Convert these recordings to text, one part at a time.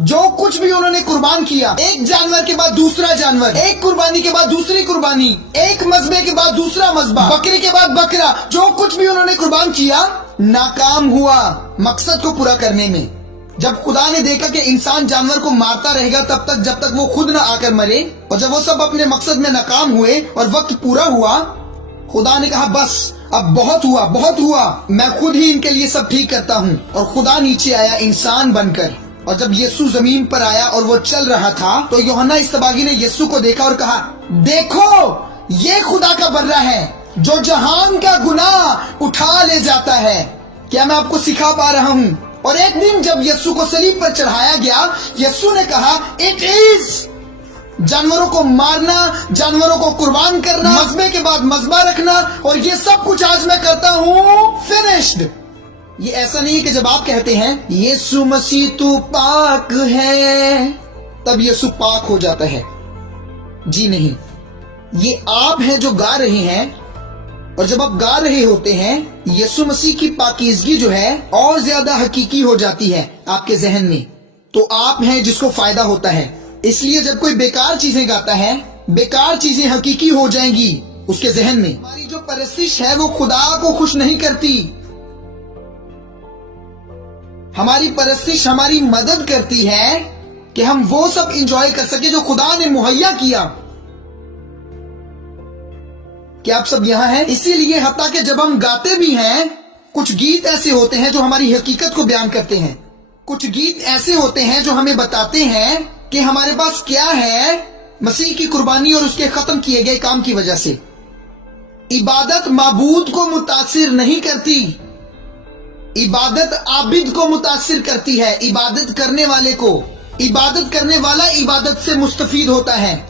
जो कुछ भी उन्होंने कुर्बान किया, एक जानवर के बाद दूसरा जानवर, एक कुर्बानी के बाद दूसरी कुर्बानी, एक मजबे के बाद दूसरा मजबा, बकरी के बाद बकरा, जो कुछ भी उन्होंने कुर्बान किया नाकाम हुआ मकसद को पूरा करने में। जब खुदा ने देखा कि इंसान जानवर को मारता रहेगा तब तक जब तक वो खुद ना आकर मरे, और जब वो सब अपने मकसद में नाकाम हुए और वक्त पूरा हुआ, खुदा ने कहा बस अब बहुत हुआ, मैं खुद ही इनके लिए सब ठीक करता हूँ। और खुदा नीचे आया इंसान बनकर, और जब यीशु जमीन पर आया और वो चल रहा था तो यूहन्ना इस्तबागी ने यीशु को देखा और कहा, देखो ये खुदा का बर्रा है जो जहान का गुनाह उठा ले जाता है। क्या मैं आपको सिखा पा रहा हूँ? और एक दिन जब यीशु को सलीब पर चढ़ाया गया, यीशु ने कहा इट इज, जानवरों को मारना, जानवरों को कुर्बान करना, मजबे के बाद मजबा रखना, और ये सब कुछ आज मैं करता हूँ, फिनिश्ड। ये ऐसा नहीं है कि जब आप कहते हैं यीशु मसीह तू पाक है तब यीशु पाक हो जाता है। जी नहीं, ये आप हैं जो गा रहे हैं, और जब आप गा रहे होते हैं यीशु मसीह की पाकीज़गी जो है और ज्यादा हकीकी हो जाती है आपके जहन में, तो आप हैं जिसको फायदा होता है। इसलिए जब कोई बेकार चीजें गाता है, बेकार चीजें हकीकी हो जाएंगी उसके जहन में। हमारी जो परस्तिश है वो खुदा को खुश नहीं करती। हमारी परस्तिश हमारी मदद करती है कि हम वो सब इंजॉय कर सके जो खुदा ने मुहैया किया। क्या आप सब यहाँ हैं? इसीलिए हत्ता कि जब हम गाते भी हैं, कुछ गीत ऐसे होते हैं जो हमारी हकीकत को बयान करते हैं। कुछ गीत ऐसे होते हैं जो हमें बताते हैं कि हमारे पास क्या है मसीह की कुर्बानी और उसके खत्म किए गए काम की वजह से। इबादत माबूद को मुतासिर नहीं करती, इबादत आबिद को मुतासिर करती है, इबादत करने वाले को। इबादत करने वाला इबादत से मुस्तफीद होता है।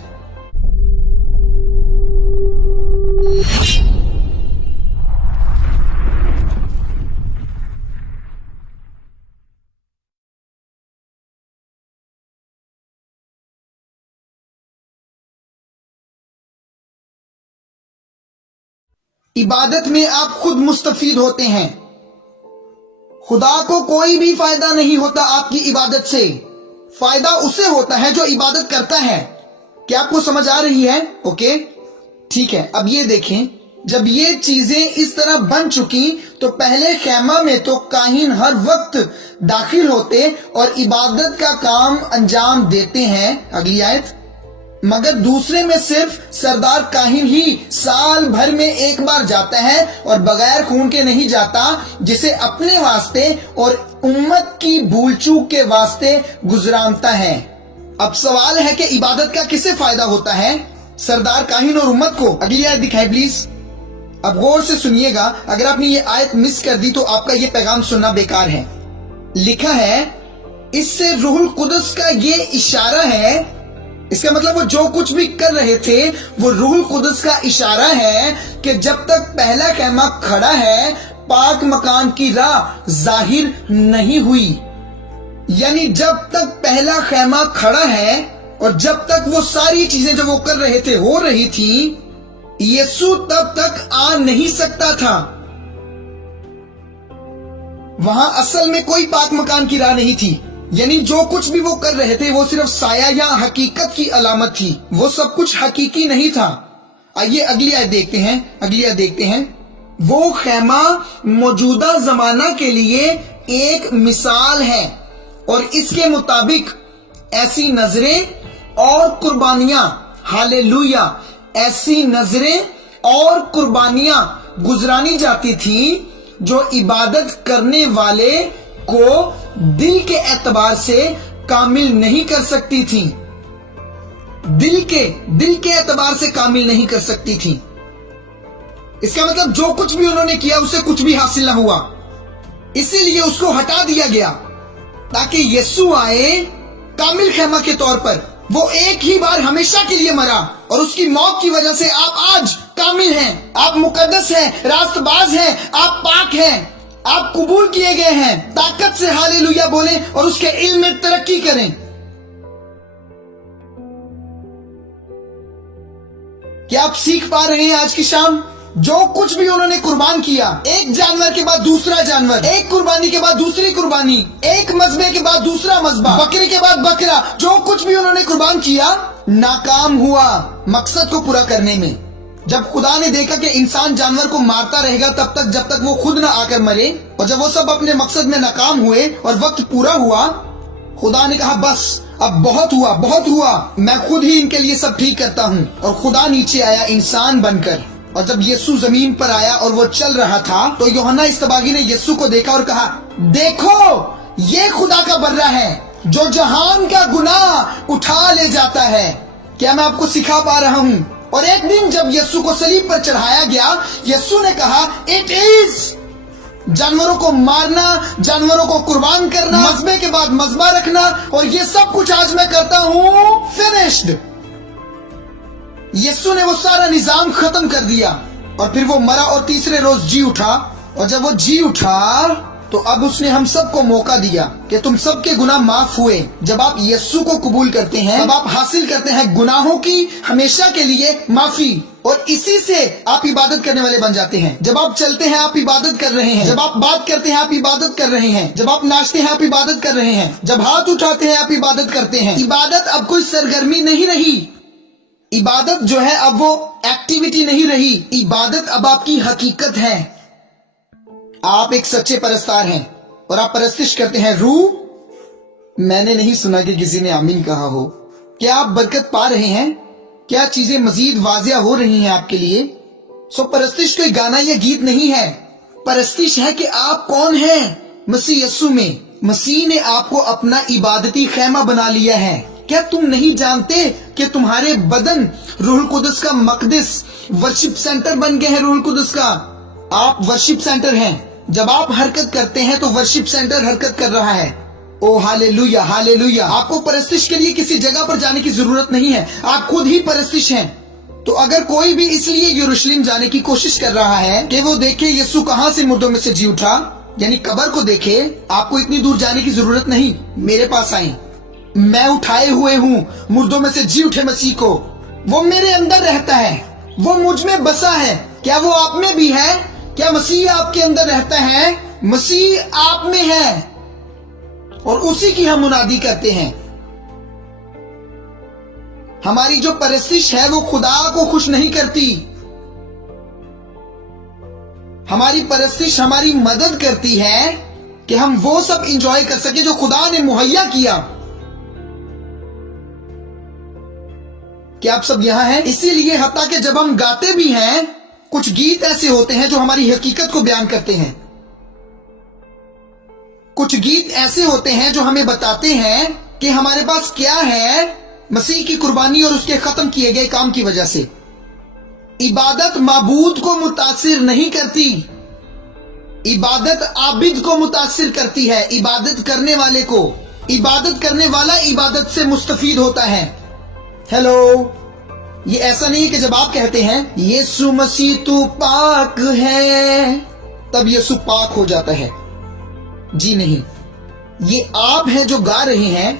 इबादत में आप खुद मुस्तफीद होते हैं। खुदा को कोई भी फायदा नहीं होता आपकी इबादत से, फायदा उसे होता है जो इबादत करता है। क्या आपको समझ आ रही है? ओके, ठीक है। अब ये देखें, जब ये चीजें इस तरह बन चुकी तो पहले खैमा में तो काहिन हर वक्त दाखिल होते और इबादत का काम अंजाम देते हैं। अगली आयत, मगर दूसरे में सिर्फ सरदार काहिन ही साल भर में एक बार जाता है और बगैर खून के नहीं जाता, जिसे अपने वास्ते और उम्मत की भूल चूक के वास्ते गुजरानता है। अब सवाल है कि इबादत का किसे फायदा होता है? सरदार काहिन और उम्मत को। अगली आयत दिखाए प्लीज। अब गौर से सुनिएगा, अगर आपने ये आयत मिस कर दी तो आपका ये पैगाम सुनना बेकार है। लिखा है, इससे रूहुल कुदस का ये इशारा है। इसका मतलब वो जो कुछ भी कर रहे थे वो रूहुल कुदस का इशारा है कि जब तक पहला खैमा खड़ा है पाक मकान की राह जाहिर नहीं हुई। यानी जब तक पहला खैमा खड़ा है और जब तक वो सारी चीजें जो वो कर रहे थे हो रही थी, यीशु तब तक आ नहीं सकता था। वहां असल में कोई पाक मकान की राह नहीं थी। यानी जो कुछ भी वो कर रहे थे वो सिर्फ साया या हकीकत की अलामत थी, वो सब कुछ हकीकी नहीं था। आइए अगली आयत देखते हैं। वो खैमा मौजूदा जमाना के लिए एक मिसाल है और इसके मुताबिक ऐसी नजरें और कुर्बानियां, हालेलुया, ऐसी नजरें और कुर्बानियां गुजरानी जाती थी जो इबादत करने वाले को दिल के एतबार से कामिल नहीं कर सकती थी। दिल के एतबार से कामिल नहीं कर सकती थी। इसका मतलब जो कुछ भी उन्होंने किया उससे कुछ भी हासिल ना हुआ, इसीलिए उसको हटा दिया गया ताकि यीशु आए कामिल खैमा के तौर पर। वो एक ही बार हमेशा के लिए मरा और उसकी मौत की वजह से आप आज कामिल हैं, आप मुकद्दस हैं, रास्तबाज हैं, आप पाक हैं, आप कबूल किए गए हैं। ताकत से हालेलुया बोलें और उसके इल्म में तरक्की करें। क्या आप सीख पा रहे हैं आज की शाम? जो कुछ भी उन्होंने कुर्बान किया, एक जानवर के बाद दूसरा जानवर, एक कुर्बानी के बाद दूसरी कुर्बानी, एक मजबे के बाद दूसरा मजबा, बकरी के बाद बकरा, जो कुछ भी उन्होंने कुर्बान किया नाकाम हुआ मकसद को पूरा करने में। जब खुदा ने देखा कि इंसान जानवर को मारता रहेगा तब तक जब तक वो खुद न आकर मरे, और जब वो सब अपने मकसद में नाकाम हुए और वक्त पूरा हुआ, खुदा ने कहा बस अब बहुत हुआ, मैं खुद ही इनके लिए सब ठीक करता हूँ। और खुदा नीचे आया इंसान बनकर, और जब यीशु जमीन पर आया और वो चल रहा था तो यूहन्ना इस्तबागी ने यीशु को देखा और कहा, देखो ये खुदा का बर्रा है जो जहान का गुनाह उठा ले जाता है। क्या मैं आपको सिखा पा रहा हूँ? और एक दिन जब यीशु को सलीब पर चढ़ाया गया, यीशु ने कहा इट इज। जानवरों को मारना, जानवरों को कुर्बान करना, मजबे के बाद मजबा रखना, और ये सब कुछ आज मैं करता हूँ, फिनिश्ड। यीशु ने वो सारा निजाम खत्म कर दिया और फिर वो मरा और तीसरे रोज जी उठा। और जब वो जी उठा तो अब उसने हम सबको मौका दिया कि तुम सबके गुनाह माफ हुए। जब आप यीशु को कबूल करते हैं तब आप हासिल करते हैं गुनाहों की हमेशा के लिए माफी, और इसी से आप इबादत करने वाले बन जाते हैं। जब आप चलते हैं आप इबादत कर रहे हैं, जब आप बात करते हैं आप इबादत कर रहे हैं, जब आप नाचते हैं आप इबादत कर रहे हैं, जब हाथ उठाते हैं आप इबादत करते हैं। इबादत अब कोई सरगर्मी नहीं रही, इबादत जो है अब वो एक्टिविटी नहीं रही, इबादत अब आपकी हकीकत है। आप एक सच्चे परस्तार हैं और आप परस्तिश करते हैं। रूह, मैंने नहीं सुना कि किसी ने आमीन कहा हो। क्या आप बरकत पा रहे हैं? क्या चीजें मजीद वाजिया हो रही हैं आपके लिए? सो परस्तिश कोई गाना या गीत नहीं है, परस्तिश है कि आप कौन हैं मसीह यीशु में। मसीह ने आपको अपना इबादती खैमा बना लिया है। क्या तुम नहीं जानते कि तुम्हारे बदन रूहुल कुदस का मकदस वर्शिप सेंटर बन गए हैं? रूहुल कुदस का आप वर्शिप सेंटर हैं। जब आप हरकत करते हैं तो वर्शिप सेंटर हरकत कर रहा है। ओ हालेलुया, हालेलुया। आपको परस्तिश के लिए किसी जगह पर जाने की जरूरत नहीं है, आप खुद ही परस्तिश हैं। तो अगर कोई भी इसलिए यरूशलेम जाने की कोशिश कर रहा है कि वो देखे यीशु कहां से मुर्दों में से जी उठा, यानी कब्र को देखे, आपको इतनी दूर जाने की जरूरत नहीं। मेरे पास आए, मैं उठाए हुए हूँ मुर्दों में से जी उठे मसीह को। वो मेरे अंदर रहता है, वो मुझ में बसा है। क्या वो आप में भी है? क्या मसीह आपके अंदर रहता है? मसीह आप में है और उसी की हम मुनादी करते हैं। हमारी जो परस्तिश है वो खुदा को खुश नहीं करती। हमारी परस्तिश हमारी मदद करती है कि हम वो सब इंजॉय कर सके जो खुदा ने मुहैया किया। क्या आप सब यहां हैं? इसीलिए हत्ता कि जब हम गाते भी हैं, कुछ गीत ऐसे होते हैं जो हमारी हकीकत को बयान करते हैं। कुछ गीत ऐसे होते हैं जो हमें बताते हैं कि हमारे पास क्या है मसीह की कुर्बानी और उसके खत्म किए गए काम की वजह से। इबादत माबूद को मुतासिर नहीं करती, इबादत आबिद को मुतासिर करती है, इबादत करने वाले को। इबादत करने वाला इबादत से मुस्तफीद होता है। हेलो, ये ऐसा नहीं है कि जब आप कहते हैं यीशु मसीह तू पाक है तब यीशु पाक हो जाता है। जी नहीं, ये आप हैं जो गा रहे हैं,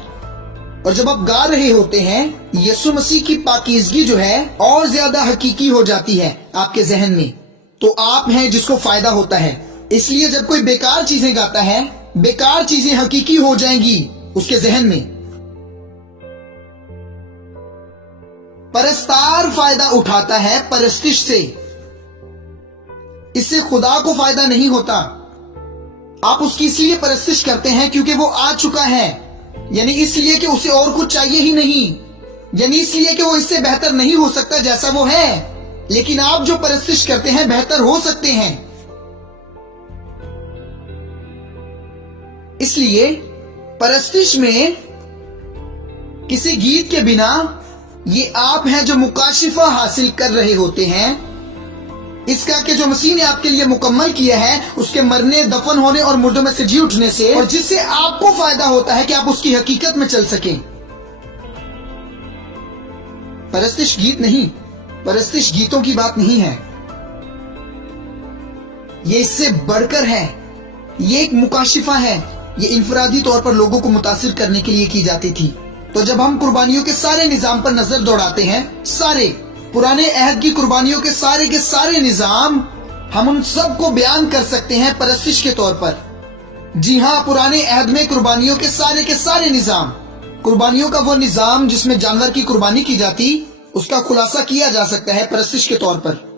और जब आप गा रहे होते हैं यीशु मसीह की पाकीज़गी जो है और ज्यादा हकीकी हो जाती है आपके जहन में। तो आप हैं जिसको फायदा होता है। इसलिए जब कोई बेकार चीजें गाता है, बेकार चीजें हकीकी हो जाएंगी उसके जहन में। परस्तार फायदा उठाता है परस्तिश से, इससे खुदा को फायदा नहीं होता। आप उसकी इसलिए परस्तिश करते हैं क्योंकि वो आ चुका है, यानी इसलिए कि उसे और कुछ चाहिए ही नहीं, यानी इसलिए कि वो इससे बेहतर नहीं हो सकता जैसा वो है। लेकिन आप जो परस्तिश करते हैं बेहतर हो सकते हैं। इसलिए परस्तिश में किसी गीत के बिना ये आप हैं जो मुकाशिफा हासिल कर रहे होते हैं इसका कि जो मसीह ने आपके लिए मुकम्मल किया है, उसके मरने, दफन होने और मुर्दों में से जी उठने से, और जिससे आपको फायदा होता है कि आप उसकी हकीकत में चल सकें। परस्तिश गीत नहीं, परस्तिश गीतों की बात नहीं है, ये इससे बढ़कर है। ये एक मुकाशिफा है, ये इनफरादी तौर पर लोगों को मुतासिर करने के लिए की जाती थी। तो जब हम कुर्बानियों के सारे निजाम पर नजर दौड़ाते हैं, सारे पुराने अहद की कुर्बानियों के सारे निजाम हम उन सब को बयान कर सकते हैं परस्तिश के तौर पर। जी हाँ, पुराने अहद में कुर्बानियों के सारे निजाम, कुर्बानियों का वो निजाम जिसमें जानवर की कुर्बानी की जाती, उसका खुलासा किया जा सकता है परस्तिश के तौर पर।